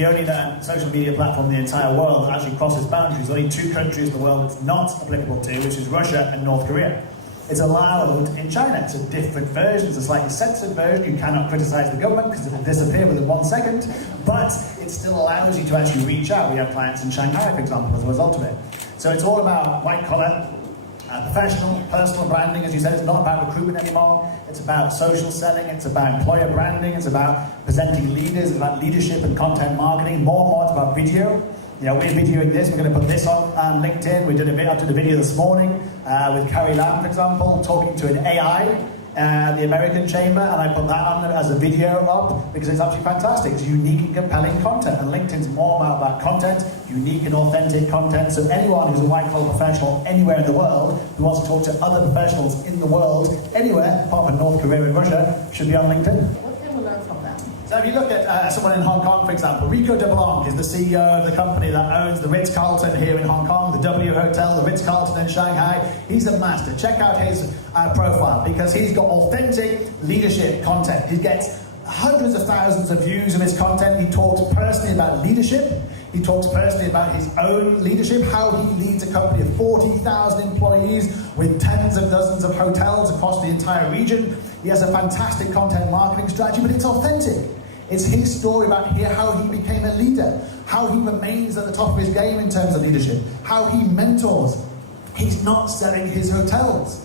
the only social media platform in the entire world that actually crosses boundaries. There's only 2 countries in the world it's not applicable to, which is Russia and North Korea. It's allowed in China. It's a different version. It's a slightly censored version. You cannot criticize the government because it will disappear within 1 second, but it still allows you to actually reach out. We have clients in Shanghai, for example, as a result of it. So it's all about white collar, professional, personal branding. As you said, it's not about recruitment anymore. It's about social selling. It's about employer branding. It's about presenting leaders. It's about leadership and content marketing. More and more, it's about video. You know, we're videoing this. We're going to put this on LinkedIn. I did a video this morning with Carrie Lam, for example, talking to an AI, the American Chamber, and I put that on as a video up because it's absolutely fantastic. It's unique and compelling content, and LinkedIn's more about content, unique and authentic content. So anyone who's a white-collar professional anywhere in the world who wants to talk to other professionals in the world, anywhere apart from North Korea and Russia, should be on LinkedIn. What can we learn from them? So if you look at someone in Hong Kong, for example, Rico de Blanc is the CEO of the company that owns the Ritz-Carlton here in Hong Kong, the W Hotel, the Ritz-Carlton in Shanghai. He's a master. Check out his profile because he's got authentic leadership content. He gets hundreds of thousands of views of his content. He talks personally about leadership. He talks personally about his own leadership, how he leads a company of 40,000 employees with tens of dozens of hotels across the entire region. He has a fantastic content marketing strategy, but it's authentic. It's his story about how he became a leader, how he remains at the top of his game in terms of leadership, how he mentors. He's not selling his hotels.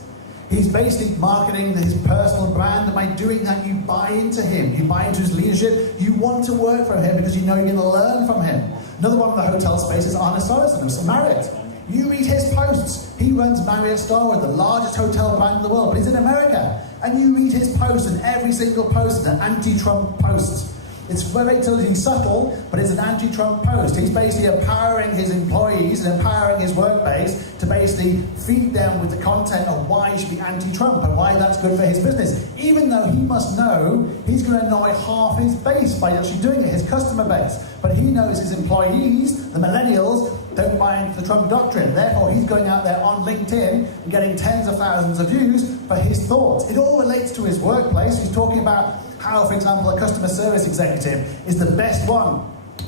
He's basically marketing his personal brand, and by doing that, you buy into him. You buy into his leadership. You want to work for him because you know you're going to learn from him. Another one in the hotel space is Arne Sorensen of Marriott. You read his posts. He runs Marriott Starwood, the largest hotel brand in the world, but he's in America. And you read his posts, and every single post is an anti-Trump post. It's very subtle, but it's an anti-Trump post. He's basically empowering his employees and empowering his workplace to basically feed them with the content of why he should be anti-Trump and why that's good for his business. Even though he must know he's going to annoy half his base by actually doing it, his customer base. But he knows his employees, the millennials, don't buy into the Trump doctrine. Therefore, he's going out there on LinkedIn and getting tens of thousands of views for his thoughts. It all relates to his workplace. He's talking about how, for example, a customer service executive is the best one,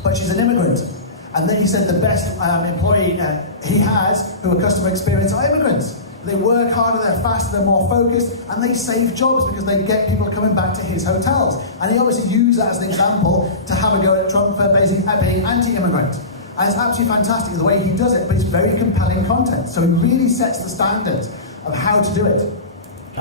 but she's an immigrant. And then he said the best employee he has who are customer experience are immigrants. They work harder, they're faster, they're more focused, and they save jobs because they get people coming back to his hotels. And he obviously used that as an example to have a go at Trump for basically being anti-immigrant. And it's absolutely fantastic the way he does it, but it's very compelling content. So he really sets the standard of how to do it.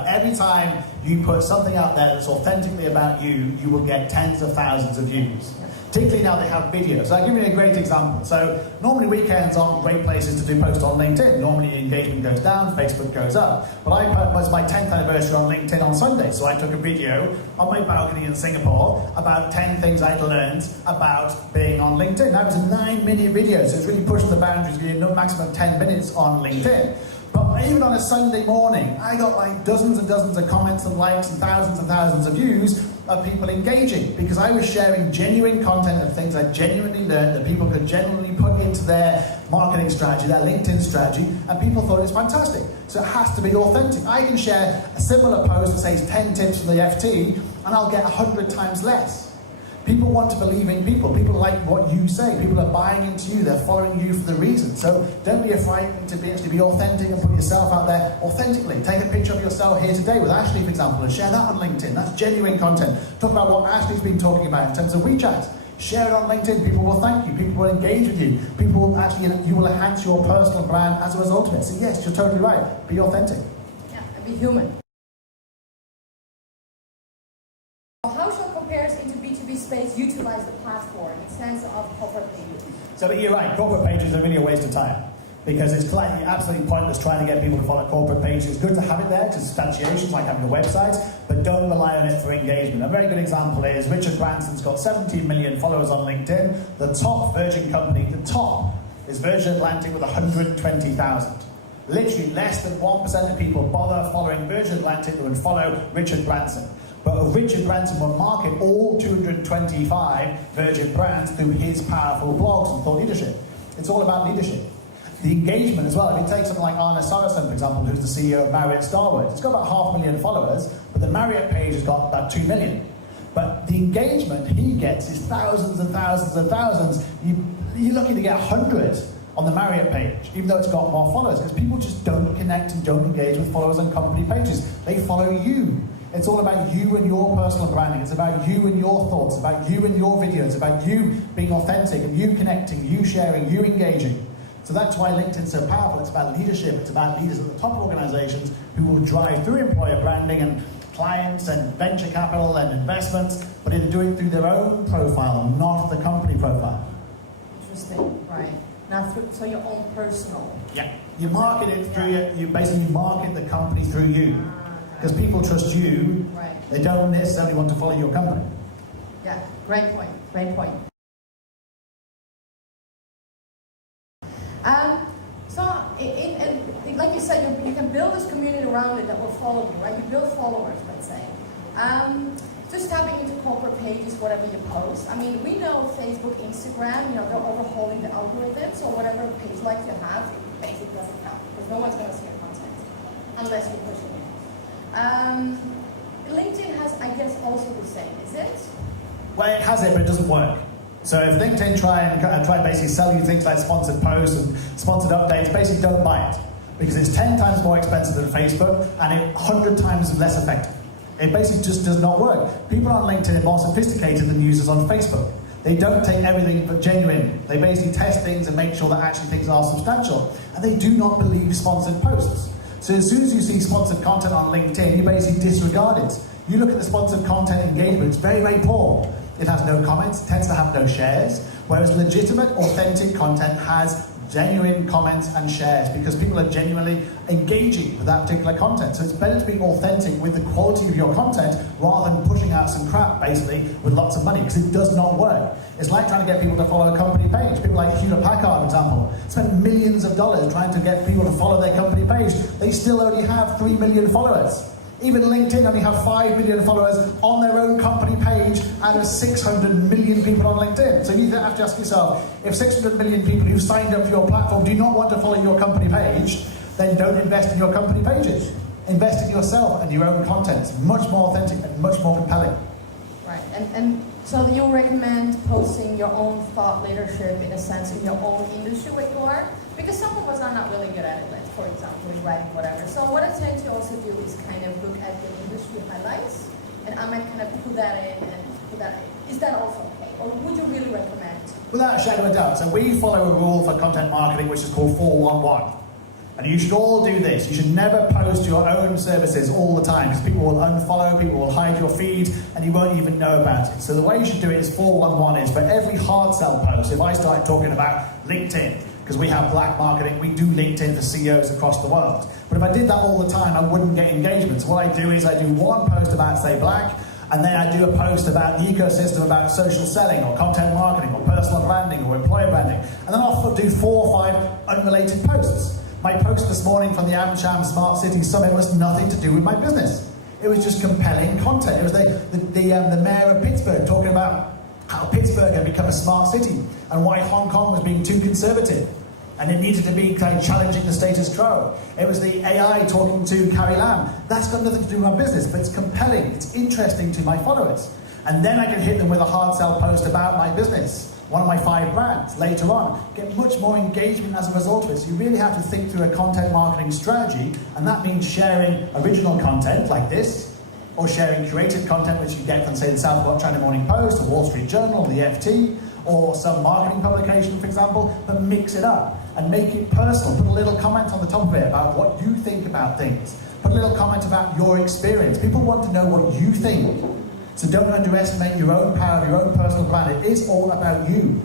Every time you put something out there that's authentically about you, you will get tens of thousands of views. Particularly now they have video. So I'll give you a great example. So normally weekends aren't great places to do posts on LinkedIn. Normally engagement goes down, Facebook goes up. But I put was my 10th anniversary on LinkedIn on Sunday. So I took a video on my balcony in Singapore about 10 things I'd learned about being on LinkedIn. That was a 9-minute video, so it's really pushing the boundaries, giving a maximum of 10 minutes on LinkedIn. But even on a Sunday morning, I got like dozens and dozens of comments and likes and thousands of views of people engaging because I was sharing genuine content of things I genuinely learned that people could genuinely put into their marketing strategy, their LinkedIn strategy, and people thought it was fantastic. So it has to be authentic. I can share a similar post that says 10 tips from the FT and I'll get 100 times less. People want to believe in people. People like what you say. People are buying into you. They're following you for the reason. So don't be afraid to be authentic and put yourself out there authentically. Take a picture of yourself here today with Ashley, for example, and share that on LinkedIn. That's genuine content. Talk about what Ashley's been talking about in terms of WeChat. Share it on LinkedIn. People will thank you. People will engage with you. People will actually, you will enhance your personal brand as a result of it. So yes, you're totally right. Be authentic. Yeah, and be human. How shall compares into B2B space utilize the platform in the sense of corporate pages? So you're right, corporate pages are really a waste of time because it's absolutely pointless trying to get people to follow corporate pages. It's good to have it there to substantiation, like having a website, but don't rely on it for engagement. A very good example is Richard Branson's got 17 million followers on LinkedIn. The top Virgin company, the top, is Virgin Atlantic with 120,000. Literally less than 1% of people bother following Virgin Atlantic that would follow Richard Branson. But Richard Branson will market all 225 Virgin brands through his powerful blogs and thought leadership. It's all about leadership. The engagement as well. If you take something like Arne Sorensen, for example, who's the CEO of Marriott Starwood, it's got about 500,000 followers, but the Marriott page has got about 2 million. But the engagement he gets is thousands and thousands and thousands. You're lucky to get 100 on the Marriott page, even though it's got more followers, because people just don't connect and don't engage with followers on company pages. They follow you. It's all about you and your personal branding. It's about you and your thoughts, about you and your videos, about you being authentic and you connecting, you sharing, you engaging. So that's why LinkedIn's so powerful. It's about leadership. It's about leaders at the top of organizations who will drive through employer branding and clients and venture capital and investments, but they're doing it through their own profile, not the company profile. Interesting, right. Now, so your own personal. Yeah. You market it through you basically market the company through you. Because people trust you, right. They don't necessarily want to follow your company. Yeah, great point, great point. So, like you said, you can build this community around it that will follow you, right? You build followers, let's say. Just tapping into corporate pages, whatever you post. I mean, we know Facebook, Instagram, they're overhauling the algorithm, so whatever page like you have, it basically doesn't count, because no one's going to see your content, unless you're pushing it. LinkedIn has, I guess, also the same, is it? Well, it has it, but it doesn't work. So if LinkedIn try and basically sell you things like sponsored posts and sponsored updates, basically don't buy it. Because it's 10 times more expensive than Facebook and it's 100 times less effective. It basically just does not work. People on LinkedIn are more sophisticated than users on Facebook. They don't take everything but genuine. They basically test things and make sure that actually things are substantial. And they do not believe sponsored posts. So as soon as you see sponsored content on LinkedIn, you basically disregard it. You look at the sponsored content engagement, it's very, very poor. It has no comments, it tends to have no shares, whereas legitimate, authentic content has genuine comments and shares because people are genuinely engaging with that particular content. So it's better to be authentic with the quality of your content rather than pushing out some crap, basically, with lots of money, because it does not work. It's like trying to get people to follow a company page. People like Hewlett Packard, for example, spend millions of dollars trying to get people to follow their company page. They still only have 3 million followers. Even LinkedIn only have 5 million followers on their own company page out of 600 million people on LinkedIn. So you have to ask yourself, if 600 million people who signed up for your platform do not want to follow your company page, then don't invest in your company pages. Invest in yourself and your own content. It's much more authentic and much more compelling. Right, and so you recommend posting your own thought leadership in a sense in your own industry where you are? Because some of us are not really good at it, like for example, in writing, whatever. So what I tend to also do is kind of look at the industry highlights, and I might kind of put that in and put that in. Is that also okay? Or would you really recommend? Without a shadow of a doubt. So we follow a rule for content marketing which is called 411. And you should all do this. You should never post your own services all the time because people will unfollow, people will hide your feed, and you won't even know about it. So the way you should do it is 411 is for every hard sell post, if I start talking about LinkedIn, because we have black marketing, we do LinkedIn for CEOs across the world. But if I did that all the time, I wouldn't get engagement. So what I do is I do one post about, say, black, and then I do a post about the ecosystem, about social selling, or content marketing, or personal branding, or employer branding. And then I'll do 4 or 5 unrelated posts. My post this morning from the AmCham Smart City Summit was nothing to do with my business. It was just compelling content. It was the mayor of Pittsburgh talking about how Pittsburgh had become a smart city and why Hong Kong was being too conservative and it needed to be kind of challenging the status quo. It was the AI talking to Carrie Lam. That's got nothing to do with my business, but it's compelling, it's interesting to my followers. And then I can hit them with a hard sell post about my business, one of my 5 brands, later on. Get much more engagement as a result of it. So you really have to think through a content marketing strategy, and that means sharing original content like this, or sharing curated content which you get from, say, the South China Morning Post, the Wall Street Journal, the FT, or some marketing publication, for example, but mix it up and make it personal. Put a little comment on the top of it about what you think about things. Put a little comment about your experience. People want to know what you think. So don't underestimate your own power, your own personal brand. It is all about you.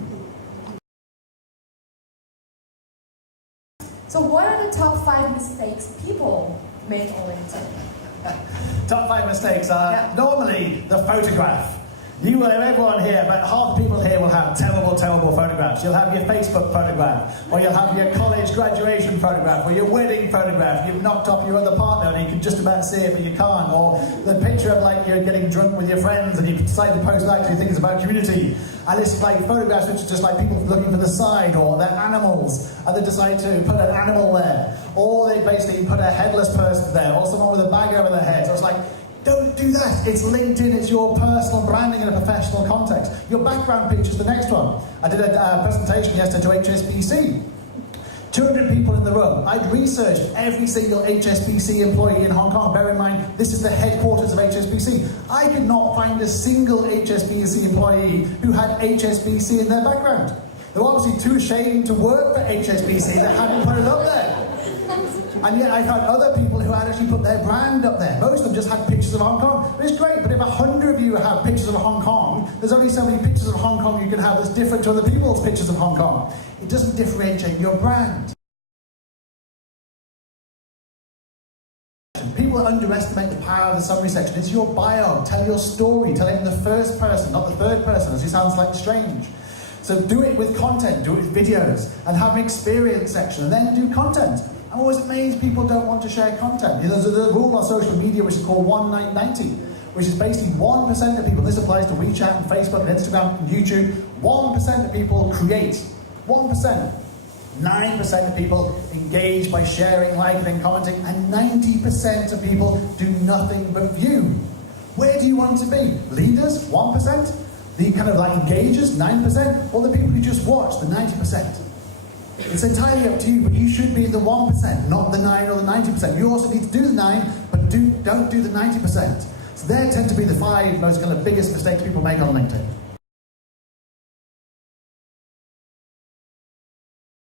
So what are the top 5 mistakes people make on LinkedIn? Top 5 mistakes are normally the photograph. Everyone here, about half the people here will have terrible, terrible photographs. You'll have your Facebook photograph, or you'll have your college graduation photograph, or your wedding photograph. You've knocked off your other partner and you can just about see it, but you can't. Or the picture of like you're getting drunk with your friends and you decide to post that because you think it's about community. And it's like photographs which are just like people looking for the side, or their animals, and they decide to put an animal there. Or they basically put a headless person there, or someone with a bag over their head. So it's like, don't do that. Yes, it's LinkedIn, it's your personal branding in a professional context. Your background picture is the next one. I did a presentation yesterday to HSBC. 200 people in the room. I'd researched every single HSBC employee in Hong Kong. Bear in mind, this is the headquarters of HSBC. I could not find a single HSBC employee who had HSBC in their background. They were obviously too ashamed to work for HSBC that hadn't put it up there. And yet I found other people who had actually put their brand up there. Most of them just had pictures of Hong Kong. It's great, but if 100 of you have pictures of Hong Kong, there's only so many pictures of Hong Kong you can have that's different to other people's pictures of Hong Kong. It doesn't differentiate your brand. People underestimate the power of the summary section. It's your bio. Tell your story. Tell it in the first person, not the third person, as it sounds like strange. So do it with content, do it with videos, and have an experience section, and then do content. I'm always amazed people don't want to share content. You know, there's a rule on social media which is called 1-9-90, which is basically 1% of people, this applies to WeChat and Facebook and Instagram and YouTube, 1% of people create. 1%. 9% of people engage by sharing, liking and commenting, and 90% of people do nothing but view. Where do you want to be? Leaders, 1%? The kind of like engagers, 9%? Or the people who just watch, the 90%? It's entirely up to you, but you should be the 1%, not the 9 or the 90%. You also need to do the 9, but don't do the 90%. So there tend to be the 5 most kind of biggest mistakes people make on LinkedIn.